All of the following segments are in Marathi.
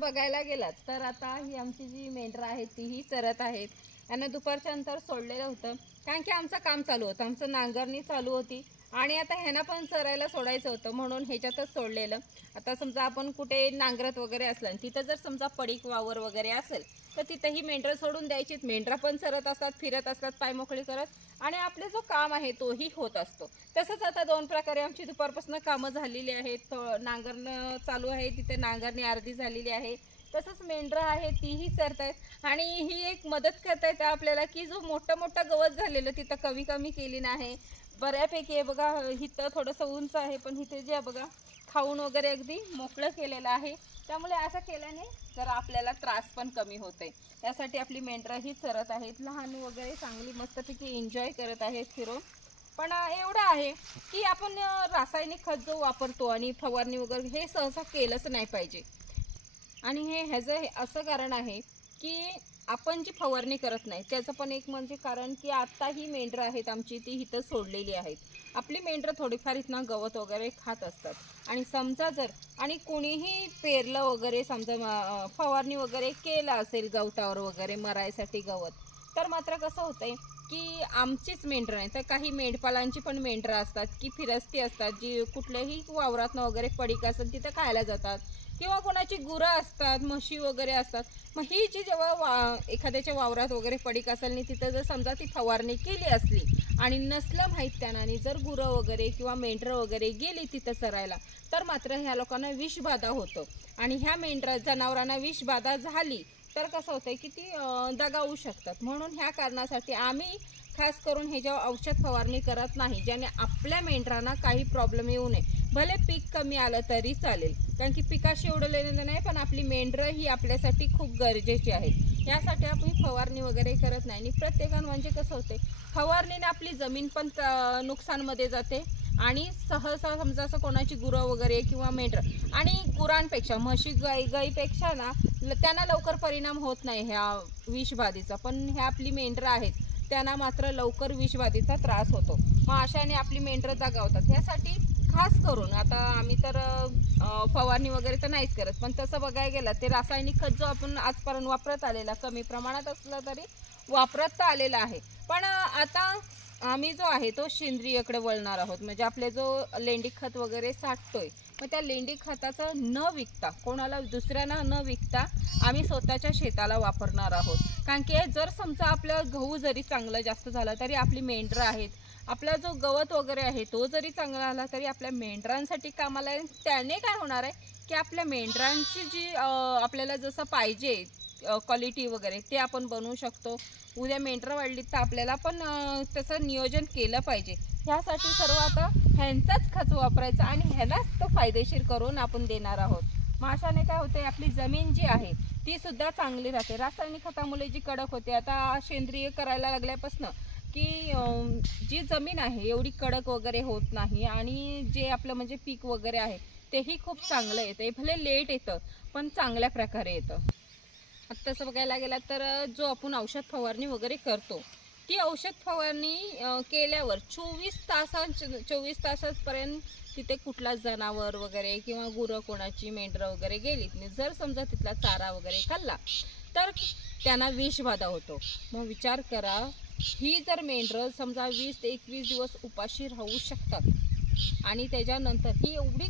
बघायला गेलात तर आता ही आमची जी मेंढरं आहेत तीही चरत आहेत. यांना दुपारच्या नंतर सोडलेलं होतं कारण की आमचं काम चालू होतं, आमचं नांगरणी चालू होती आणि आता ह्यांना पण चरायला सोडायचं होतं म्हणून ह्याच्यातच सोडलेलं. आता समजा आपण कुठे नांगरत वगैरे असलं तिथं जर समजा पडीक वावर वगैरे असेल तर तिथंही मेंढरं सोडून द्यायचीत. मेंढरं पण चरत असतात, फिरत असतात पायमोकळी करत आणि आपले जो काम आहे तोही होत असतो. तसंच आता दोन प्रकारे आमची दुपारपासून कामं झालेली आहेत. नांगरणं चालू आहे, तिथे नांगरणी अर्धी झालेली आहे. तसंच मेंढरं आहे तीही चरत आहेत आणि ही एक मदत करतायत आपल्याला की जो मोठं गवत झालेलं तिथं कमी कमी केली नाही, बऱ्यापैकी आहे बघा. इथं थोडंसं उंच आहे पण इथे जे बघा खाऊन वगैरे अगदी मोकळं केलेलं आहे. त्यामुळे असं केल्याने जरा आपल्याला त्रास पण कमी होते. त्यासाठी आपली मेंढरं ही चरत आहेत, लहान वगैरे चांगली मस्तपैकी एन्जॉय करत आहेत फिरून. पण एवढं आहे की आपण रासायनिक खत जो वापरतो आणि फवारणी वगैरे हे सहसा केलंच नाही पाहिजे. आणि ह्याचं असं कारण आहे की आपण जी फवारणी करत नाही त्याचं पण एक म्हणजे कारण की आता ही मेंढरं आहेत आमची ती इथं सोडलेली आहेत. आपली मेंढरं थोडीफार इथनं गवत वगैरे खात असतात आणि समजा जर आणि कोणीही पेरलं वगैरे समजा फवारणी वगैरे केलं असेल गवतावर वगैरे मरायसाठी गवत, तर मात्र कसं होतंय की आमचीच मेंढरं नाही तर काही मेंढपालांची पण मेंढरं असतात की फिरस्ती असतात जी कुठल्याही वावरातनं वगैरे पडीक असेल तिथं खायला जातात किंवा कोणाची गुरं असतात, म्हशी वगैरे असतात. मग ही जी जेव्हा एखाद्याच्या वावरात वगैरे पडीक असेल आणि तिथं जर समजा ती फवारणी केली असली आणि नसलं माहीत त्यांना आणि जर गुरं वगैरे किंवा मेंढरं वगैरे गेली तिथं चरायला तर मात्र ह्या लोकांना विषबाधा होतं आणि ह्या जनावरांना विषबाधा झाली तर कसं होतं की ती दगावू शकतात. म्हणून ह्या कारणासाठी आम्ही खास करून ह्याच्यावर औषध फवारणी करत नाही ज्याने आपल्या मेंढरांना काही प्रॉब्लेम येऊ नये. भले पीक कमी आलं तरी चालेल कारण की पिकाशी एवढं लेणं नाही, पण आपली मेंढरं ही आपल्यासाठी खूप गरजेची आहेत. यासाठी आपण फवारणी वगैरे करत नाही. आणि प्रत्येकानं म्हणजे कसं होते फवारणीने आपली जमीन पण नुकसानमध्ये जाते आणि सहसा समजा असं कोणाची गुरं वगैरे किंवा मेंढरं आणि गुरांपेक्षा म्हशी गाईपेक्षा ना त्यांना लवकर परिणाम होत नाही ह्या विषबाधेचा, पण ह्या आपली मेंढरं आहेत त्यांना मात्र लवकर विषबाधेचा त्रास होतो. मग अशाने आपली मेंढरं दगावतात. यासाठी खास करून आता आम्ही तर फवारणी वगैरे तर नाहीच करत, पण तसं बघायला गेलं ते रासायनिक खत जो आपण आजपर्यंत वापरत आलेला कमी प्रमाणात असलं तरी वापरत तर आलेला आहे. पण आता आम्ही जो आहे तो सेंद्रियकडे वळणार आहोत. म्हणजे आपले जो लेंडी खत वगैरे साठतोय मग त्या लेंडी खताचं न विकता कोणाला दुसऱ्यांना न विकता आम्ही स्वतःच्या शेताला वापरणार आहोत. कारण की जर समजा आपलं गहू जरी चांगलं जास्त झालं तरी आपली मेंढरं आहेत, आपला जो गवत वगैरे आहे तो जरी चांगला आला तरी आपल्या मेंढरांसाठी कामाला आहे. त्याने काय होणार आहे की आपल्या मेंढरांची जी आपल्याला जसं पाहिजे क्वालिटी वगैरे ते आपण बनवू शकतो. उद्या मेंढरं वाढली तर आपल्याला पण तसं नियोजन केलं पाहिजे. ह्यासाठी सर्व आता ह्यांचाच खत वापरायचा आणि ह्यालाच तो फायदेशीर करून आपण देणार आहोत. मग अशाने काय होते आपली जमीन जी आहे ती सुद्धा चांगली राहते. रासायनिक खतामुळे जी कडक होते आता सेंद्रिय करायला लागल्यापासून की जी जमीन आहे एवढी कडक वगैरे होत नाही आणि जे आपलं म्हणजे पीक वगैरे आहे तेही खूप चांगलं येतं. भले लेट येतं पण चांगल्या प्रकारे येतं. आता तसं बघायला गेला तर जो आपण औषध फवारणी वगैरे करतो ती औषध फवारणी केल्यावर 24 तासापर्यंत तिथे कुठला जनावर वगैरे किंवा गुरं कोणाची मेंढरं वगैरे गेलीत नाही जर समजा तिथला चारा वगैरे खाल्ला तर त्यांना विषबाधा होतो. मग विचार करा ही जर मेंढरं समजा 20 ते 21 दिवस उपाशी राहू शकतात आणि त्याच्यानंतर ही एवढी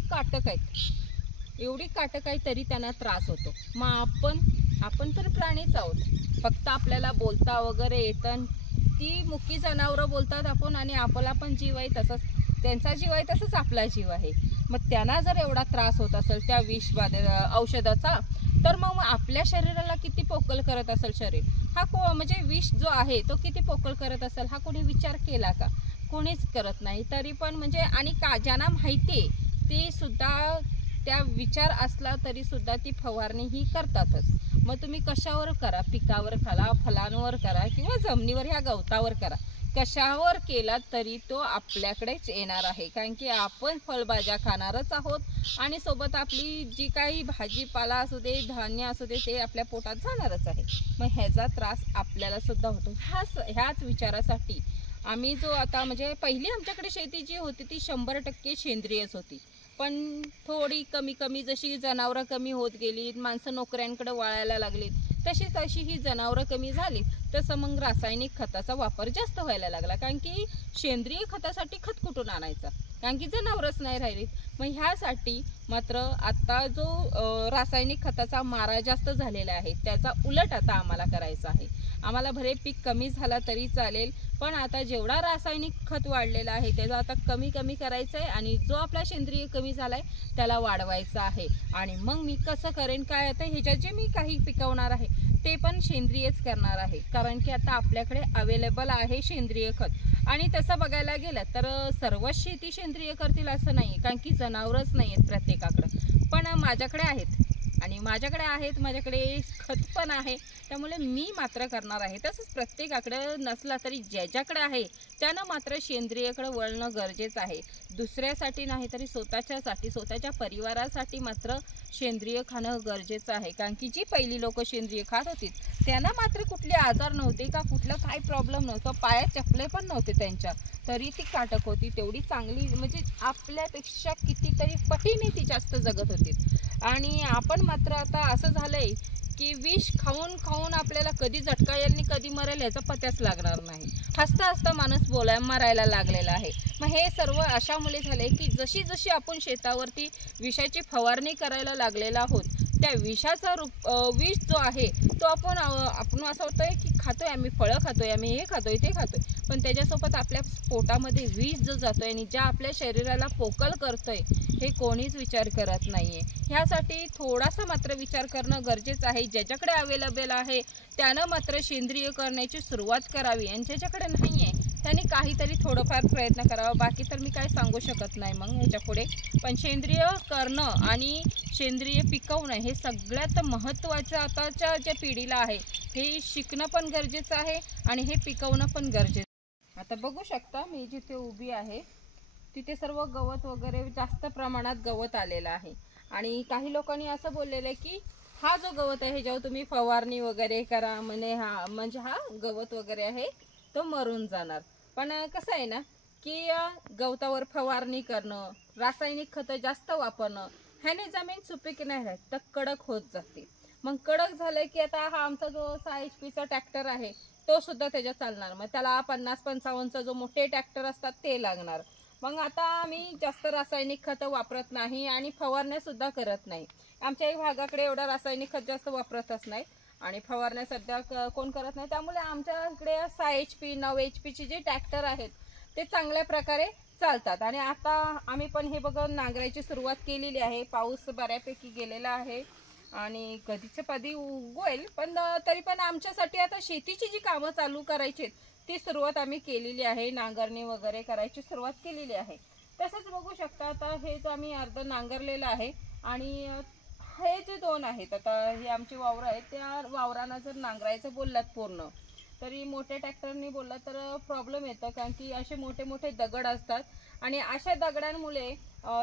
काटक आहे तरी त्यांना त्रास होतो. मग आपण तर प्राणीच आहोत, फक्त आपल्याला बोलता वगैरे येतं. ती मुकी जनावरं बोलतात आपण आणि आपला पण जीव आहे तसंच त्यांचा जीव आहे तसंच आपला जीव आहे. मग त्यांना जर एवढा त्रास होत असेल त्या विषबाधे औषधाचा तर मग आपल्या शरीराला किती पोकळ करत असेल शरीर हा म्हणजे विष जो आहे तो किती पोकळ करत असेल हा कोणी विचार केला का? कोणीच करत नाही. तरी पण म्हणजे आणि ज्यांना माहिती आहे ते सुद्धा त्या विचार असला तरी सुद्धा ती फवारणी ही करतातच. मग तुम्ही कशावर करा, पिकावर करा, फलांवर करा किंवा जमिनीवर ह्या गवतावर करा, कशावर केला तरी तो आपल्याकडेच येणार आहे. कारण की आपण फळभाज्या खाणारच आहोत आणि सोबत आपली जी काही भाजीपाला असू दे धान्य असू दे ते आपल्या पोटात जाणारच आहे. मग ह्याचा त्रास आपल्याला सुद्धा होतो. ह्याच विचारासाठी आम्ही जो आता म्हणजे पहिली आमच्याकडे शेती जी होती ती 100% सेंद्रियच होती. पण थोडी कमी कमी जशी जनावरं कमी होत गेली, माणसं नोकऱ्यांकडे वळायला लागली, तशी तशी ही जनावरं कमी झाली, तसं मग रासायनिक खताचा वापर जास्त व्हायला लागला. कारण की सेंद्रिय खतासाठी खत कुठून आणायचा, कारण की जनावरच नाही राहिलीत. मग ह्यासाठी मात्र आता जो रासायनिक खताचा मारा जास्त झालेला आहे, त्याचा उलट आता आम्हाला करायचा आहे. आम्हाला भले पीक कमी झाला तरी चालेल, पण आता जेवढा रासायनिक खत वाढलेला आहे त्याचा आता कमी कमी करायचं आहे, आणि जो आपला सेंद्रिय कमी झाला आहे त्याला वाढवायचा आहे. आणि मग मी कसं करेन काय, आता ह्याच्यात जे मी काही पिकवणार आहे ते पण सेंद्रियच करणार आहे, कारण की आता आपल्याकडे अवेलेबल आहे सेंद्रिय खत. आणि तसं बघायला गेलं तर सर्वच शेती सेंद्रिय करतील असं नाही, कारण की जनावरच नाही आहेत प्रत्येकाकडं, पण माझ्याकडे आहेत. आणि माझ्याकडे खत पण आहे, त्यामुळे मी मात्र करणार आहे. तसंच प्रत्येकाकडे नसला तरी ज्याच्याकडे आहे त्यानं मात्र सेंद्रियकडे वळणं गरजेचं आहे. दुसऱ्यासाठी नाही तरी स्वतःच्यासाठी, स्वतःच्या परिवारासाठी मात्र सेंद्रिय खाणं गरजेचं आहे. कारण की जी पहिली लोक सेंद्रिय खात होती त्यांना मात्र कुठले आजार नव्हते का, कुठलं काय प्रॉब्लेम नव्हतं, पायात चपले पण नव्हते त्यांच्या, तरी ती काटक होती, तेवढी चांगली, म्हणजे आपल्यापेक्षा कितीतरी पटीने ती जास्त जगत होती. आणि आपण मात्र आता असं झालंय की विष खाऊन खाऊन आपल्याला कधी झटका येईल आणि कधी मरेल याचा पत्याच लागणार नाही. हसता हसता माणूस मरायला लागलेला आहे. मग हे सर्व अशामुळे झाले की जशी जशी आपण शेतावरती विषाची फवारणी करायला लागलेला आहोत, त्या विषाचा विष जो आहे तो आपण असं होतंय की खातोय आम्ही, फळं खातोय आम्ही, हे खातोय ते खातोय, पण त्याच्यासोबत आपल्या पोटामध्ये विष जो जातोय आणि ज्या आपल्या शरीराला पोकळ करतोय हे कोणीच विचार करत नाहीये. ह्यासाठी थोडासा मात्र विचार करणं गरजेचं आहे. ज्याच्याकडे अवेलेबल आहे त्यानं मात्र सेंद्रिय करण्याची सुरुवात करावी, आणि ज्याच्याकडे नाही आहे त्यांनी काहीतरी थोडंफार प्रयत्न करावा. बाकी तर मी काय सांगू शकत नाही मग ह्याच्या पुढे. पण सेंद्रिय करणं आणि सेंद्रिय पिकवणं हे सगळ्यात महत्त्वाचं आताच्या ज्या पिढीला आहे, हे शिकणं पण गरजेचं आहे आणि हे पिकवणं पण गरजेचं. आता बघू शकता मी जिथे उभी आहे तिथे सर्व गवत वगैरे जास्त प्रमाणात गवत आलेलं आहे. आणि काही लोकांनी असं बोललेलं आहे की हा जो गवत आहे जेव्हा तुम्ही फवारणी वगैरे करा म्हणजे हा गवत वगैरे आहे तो मरून जाणार. पण कसं आहे ना की गवतावर फवारणी करणं, रासायनिक खतं जास्त वापरणं ह्याने जमीन सुपीक नाही राहत तर कडक होत जाते. मग कडक झालं की आता हा आमचा जो 6 HP ट्रॅक्टर आहे तो सुद्धा त्याच्यात चालणार, मग त्याला 50-55चा जो मोठे ट्रॅक्टर असतात ते लागणार. मग आता आम्ही जास्त रासायनिक खतं वापरत नाही आणि फवारण्या सुद्धा करत नाही. आमच्या भागाकडे एवढा रासायनिक खत जास्त वापरतच नाही आणि फवारण्या सध्या कोण करत नाही, त्यामुळे आमच्या इकडे 6 HP 9 HP जे ट्रॅक्टर आहेत ते चांगल्या प्रकारे चालतात. आणि आता आम्ही पण हे बघा नांगरायची सुरुवात केलेली आहे. पाऊस बऱ्यापैकी गेलेला आहे आणि कधीच्या कधी उगवेल, पण तरी पण आमच्यासाठी आता शेतीची जी कामं चालू करायची ती सुरुवात आम्ही केलेली आहे. नांगरणी वगैरे करायची सुरुवात केलेली आहे. तसंच बघू शकता आता हे जो आम्ही अर्ध नांगरलेलं आहे आणि हे जे 2 आहेत आता हे आमची वावरं आहेत, त्या वावरांना जर नांगरायचं बोललात पूर्ण तरी मोठ्या ट्रॅक्टरनी बोलला तर प्रॉब्लेम येतं, कारण की असे मोठे मोठे दगड असतात आणि अशा दगडांमुळे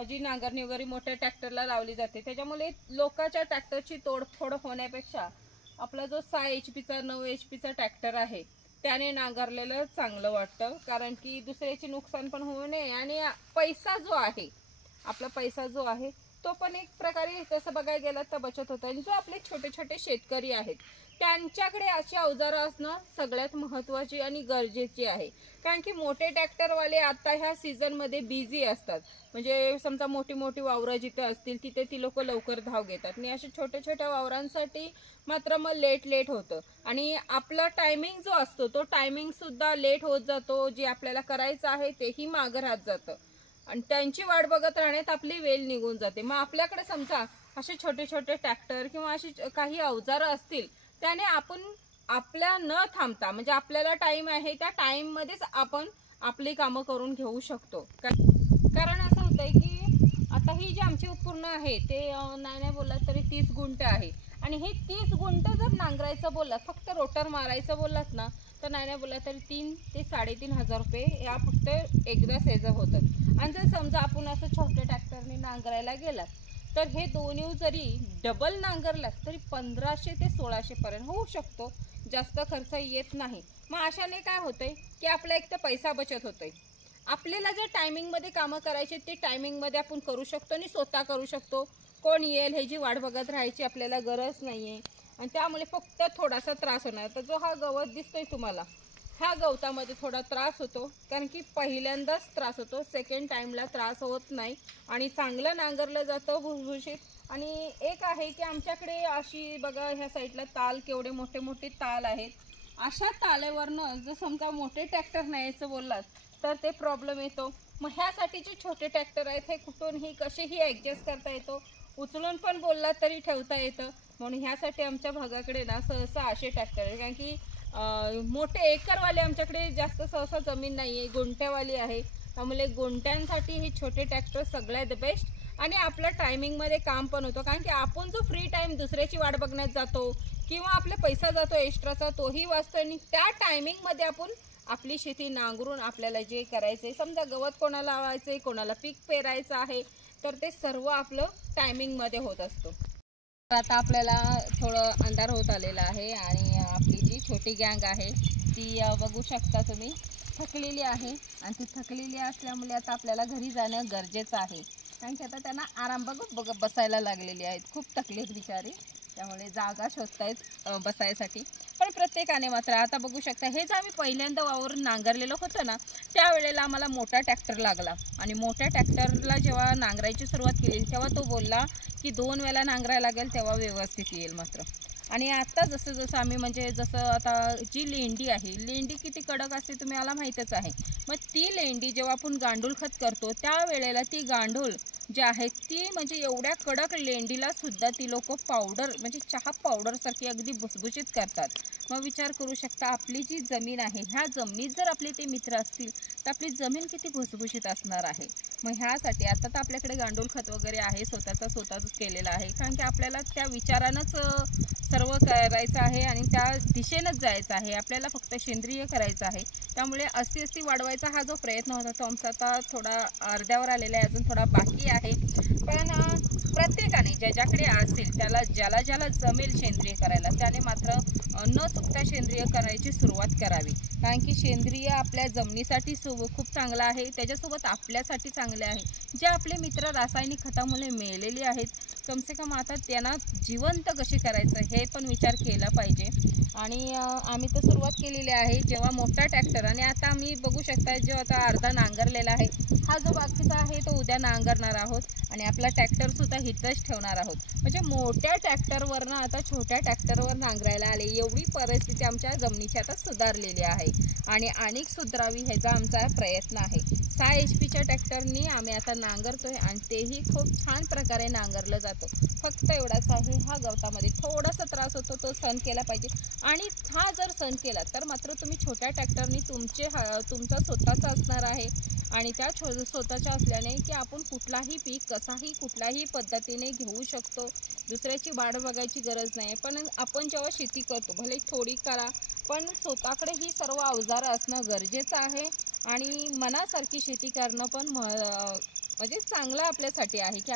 जी नांगरणी वगैरे मोठ्या ट्रॅक्टरला लावली जाते त्याच्यामुळे लोकांच्या ट्रॅक्टरची तोडफोड होण्यापेक्षा आपला जो 6 HPचा 9 HPचा ट्रॅक्टर आहे त्याने नांगरलेलं चांगलं वाटतं. कारण की दुसऱ्याची नुकसान पण होऊ नये आणि पैसा जो आहे, आपला पैसा जो आहे तो पण एक प्रकारे तसं बघायला गेलं तर बचत होतं. आणि जो आपले छोटे छोटे शेतकरी आहेत त्यांच्याकडे अशी अवजारं असणं सगळ्यात महत्त्वाची आणि गरजेची आहे. कारण की मोठे ट्रॅक्टरवाले आता ह्या सीझनमध्ये बिझी असतात, म्हणजे समजा मोठी मोठी वावरं जिथे असतील तिथे ती लोक लवकर धाव घेतात आणि अशा छोट्या छोट्या वावरांसाठी मात्र मग लेट होतं आणि आपला टायमिंग जो असतो तो टायमिंगसुद्धा लेट होत जातो. जे आपल्याला करायचं आहे तेही मागं राहत जातं आणि त्यांची वाट बघत राहण्यात आपली वेळ निघून जाते. मग आपल्याकडे समजा असे छोटे छोटे ट्रॅक्टर किंवा अशी काही अवजारं असतील त्याने आपण आपल्या न थांबता म्हणजे आपल्याला टाइम आहे त्या टाइममध्येच आपण आपली कामं करून घेऊ शकतो. कारण असं होतंय की आता ही जी आमची उत्पन्न आहे ते नाही बोललात तरी 30 गुंठ आहे आणि हे 30 गुंठ जर नांगरायचं बोललात, फक्त रोटर मारायचं बोललात ना तर नाही बोललात तरी 3 ते 3,500 रुपये या फक्त एकदा सेजर होतात. आणि जर समजा आपण असं छोट्या ट्रॅक्टरने नांगरायला गेलात तर हे दोन्ही जरी डबल नांगरलात तरी 1500 ते 1600 पर्यंत होऊ शकतो, जास्त खर्च येत नाही. मग अशाने काय होतंय की आपला एक तर पैसा बचत होतोय आपल्याला जर टायमिंगमध्ये कामं करायची ते टायमिंगमध्ये आपण करू शकतो आणि स्वतः करू शकतो. कोण येईल ह्याची वाट बघत राहायची आपल्याला गरज नाही आहे. आणि त्यामुळे फक्त थोडासा त्रास होणार. तर जो हा गवत दिसतोय तुम्हाला, ह्या गवतामध्ये थोडा त्रास होतो, कारण की पहिल्यांदाच त्रास होतो, सेकंड टाईमला त्रास होत नाही आणि चांगलं नांगरलं जातं भुसभुशीत. आणि एक आहे की आमच्याकडे अशी बघा ह्या साईडला ताल, केवढे मोठे मोठे ताल आहेत. अशा तालेवरनं जर समजा मोठे ट्रॅक्टर न्यायचं बोललात तर ते प्रॉब्लेम येतो. मग ह्यासाठी जे छोटे ट्रॅक्टर आहेत हे कुठूनही कसेही ॲडजस्ट करता येतो, उचलून पण बोललात तरी ठेवता येतं. म्हणून ह्यासाठी आमच्या भागाकडे ना सहसा असे ट्रॅक्टर आहे, कारण की मोठे एकरवाले आमच्याकडे जास्त सहसा जमीन नाही आहे, गुंठ्यावाली आहे. त्यामुळे गुंठ्यांसाठी हे छोटे ट्रॅक्टर सगळ्यात बेस्ट. आणि आपलं टायमिंगमध्ये काम पण होतं, कारण की आपण जो फ्री टाईम दुसऱ्याची वाट बघण्यात जातो किंवा आपला पैसा जातो एक्स्ट्राचा तोही वाचतो. आणि त्या टायमिंगमध्ये आपण आपली शेती नांगरून आपल्याला जे करायचं आहे, समजा गवत कोणाला लावायचं आहे, कोणाला पीक पेरायचं आहे, तर ते सर्व आपलं टायमिंगमध्ये होत असतो. आता आपल्याला थोडं अंधार होत आलेला आहे आणि आपली जी छोटी गँग आहे ती बघू शकता तुम्ही थकलेली आहे. आणि ती थकलेली असल्यामुळे आता आपल्याला घरी जाणं गरजेचं आहे, कारण की आता त्यांना आराम बघत बसायला लागलेली आहेत. खूप थकलेत बिचारी, त्यामुळे जागा शोधतायत बसायसाठी. पण प्रत्येकाने मात्र आता बघू शकता, हे जर आम्ही पहिल्यांदा वावर नांगरलेलं होतं ना, त्यावेळेला आम्हाला मोठा ट्रॅक्टर लागला. आणि मोठ्या ट्रॅक्टरला जेव्हा नांगरायची सुरुवात केली तेव्हा तो बोलला की 2 वेळा नांगरायला लागेल तेव्हा व्यवस्थित येईल मात्र. आणि आता जसं जसं आम्ही म्हणजे जसं आता जी लेंडी आहे, लेंडी किती कडक असते तुम्हाला माहीतच आहे. मग ती लेंडी जेव्हा आपण गांडूळ खत करतो त्यावेळेला ती गांडूळ जी आहे ती म्हणजे एवढ्या कडक लेंडीला सुद्धा ती लोक पावडर म्हणजे चहा पावडरसारखी अगदी भुसभुशीत करतात. मग विचार करू शकता आपली जी जमीन आहे, ह्या जमिनीत जर आपले ते मित्र असतील तर आपली जमीन किती भुसभुशीत असणार आहे. मग ह्यासाठी आता तर आपल्याकडे गांडूळ खत वगैरे आहे, स्वतःच केलेलं आहे, कारण की आपल्याला त्या विचारानंच सर्व करायचं आहे आणि त्या दिशेनंच जायचं आहे. आपल्याला फक्त सेंद्रिय करायचं आहे. त्यामुळे अस्ती वाढवायचा हा जो प्रयत्न होता तो आमचा आता थोडा अर्ध्यावर आलेला आहे, अजून थोडा बाकी आहे. पण प्रत्येकाने ज्याच्याकडे असेल ज्याला जमेल सेंद्रिय करायला त्याने मात्र न चुकता सेंद्रिय करायची सुरुवात करावी, कारण की सेंद्रिय आपल्या जमिनीसाठी खूप चांगलं आहे, त्याच्यासोबत आपल्यासाठी चांगले आहे. जे आपले मित्र रासायनिक खतामुळे मेलेले आहेत कम से कम आता त्यांना जिवंत कसे करायचं हे पण विचार केला पाहिजे. आणि आम्ही तर सुरुवात केलेली आहे जेव्हा मोठा ट्रॅक्टर, आणि आता आम्ही बघू शकता जो आता अर्धा नांगरलेला आहे, हा जो बाकीचा आहे तो उद्या नांगरणार आहोत आणि आपला ट्रॅक्टरसुद्धा हिथंच ठेवणार आहोत. म्हणजे मोठ्या ट्रॅक्टरवरनं आता छोट्या ट्रॅक्टरवर नांगरायला आले, एवढी परिस्थिती आमच्या जमिनीची आता सुधारलेली आहे आणि अनेक सुधारावी ह्याचा आमचा प्रयत्न आहे. 6 HP ट्रॅक्टरनी आम्ही आता नांगरतोय आणि तेही खूप छान प्रकारे नांगरलं जातं. फक्त एवढाच आहे, हा गवतामध्ये थोडासा त्रास होतो तो सहन केला पाहिजे. आणि हा जर सहन केला तर मात्र तुम्ही छोट्या ट्रॅक्टरनी तुमचा स्वतःचा असणार आहे. आणि त्या स्वतःच्या असल्याने की आपण कुठलाही पीक कसाही कुठल्याही पद्धतीने घेऊ शकतो, दुसऱ्याची वाट बघायची गरज नाही. पण आपण जेव्हा शेती करतो भले थोडी करा, पण स्वतःकडे ही सर्व अवजारं असणं गरजेचं आहे. आणि मनासारखी शेती करणं पण म्हणजे चांगलं आपल्यासाठी आहे की